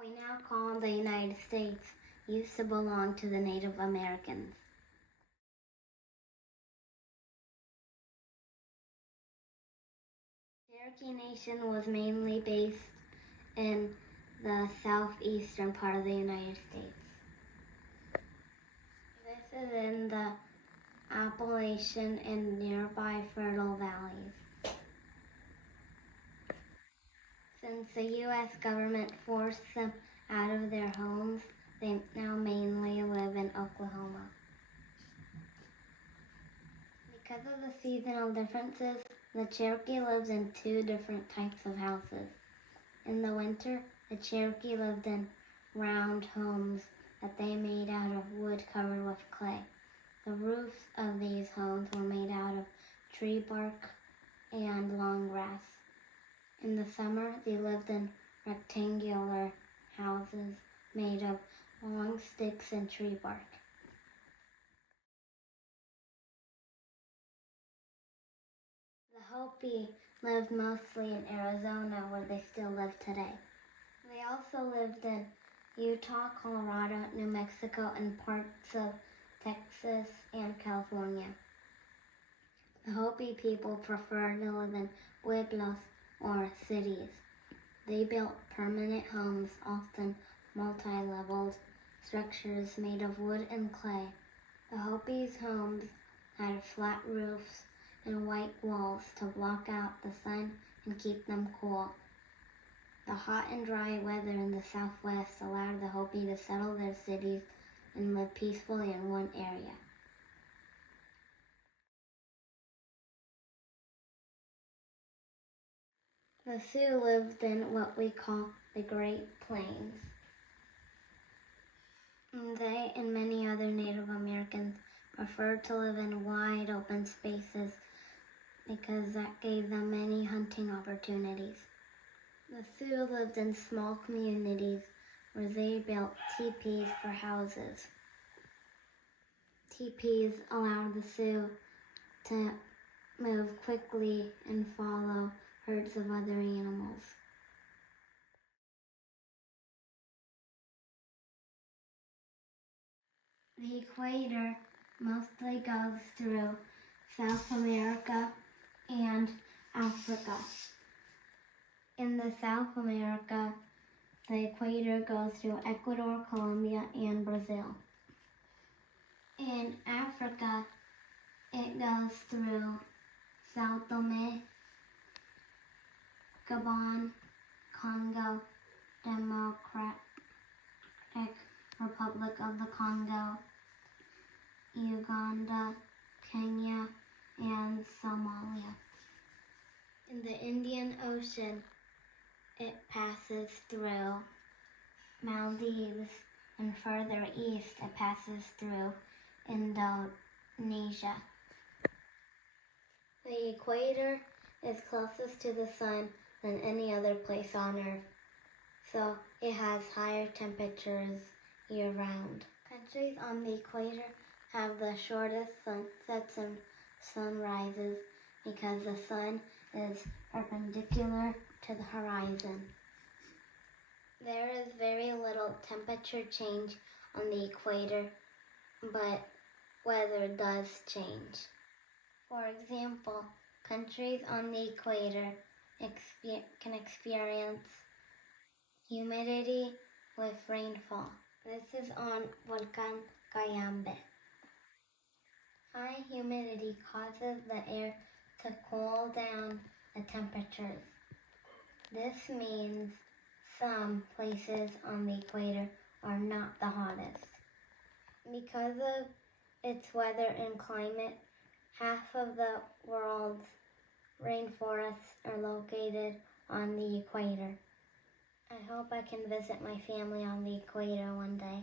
What we now call the United States used to belong to the Native Americans. The Cherokee Nation was mainly based in the southeastern part of the United States. This is in the Appalachian and nearby fertile valleys. Since the U.S. government forced them out of their homes, they now mainly live in Oklahoma. Because of the seasonal differences, the Cherokee lives in two different types of houses. In the winter, the Cherokee lived in round homes that they made out of wood covered with clay. The roofs of these homes were made out of tree bark and long grass. In the summer, they lived in rectangular houses made of long sticks and tree bark. The Hopi lived mostly in Arizona, where they still live today. They also lived in Utah, Colorado, New Mexico, and parts of Texas and California. The Hopi people prefer to live in pueblos or cities. They built permanent homes, often multi-leveled structures made of wood and clay. The Hopi's homes had flat roofs and white walls to block out the sun and keep them cool. The hot and dry weather in the Southwest allowed the Hopi to settle their cities and live peacefully in one area. The Sioux lived in what we call the Great Plains. They and many other Native Americans preferred to live in wide open spaces because that gave them many hunting opportunities. The Sioux lived in small communities where they built teepees for houses. Teepees allowed the Sioux to move quickly and follow herds of other animals. The equator mostly goes through South America and Africa. In the South America, the equator goes through Ecuador, Colombia, and Brazil. In Africa, it goes through Sao Tome, Gabon, Congo, Democratic Republic of the Congo, Uganda, Kenya, and Somalia. In the Indian Ocean, it passes through Maldives, and further east it passes through Indonesia. The equator is closest to the sun than any other place on Earth, so it has higher temperatures year-round. Countries on the equator have the shortest sunsets and sunrises because the sun is perpendicular to the horizon. There is very little temperature change on the equator, but weather does change. For example, countries on the equator can experience humidity with rainfall. This is on Volcan Cayambe. High humidity causes the air to cool down the temperatures. This means some places on the equator are not the hottest. Because of its weather and climate, half of the world's rainforests are located on the equator. I hope I can visit my family on the equator one day.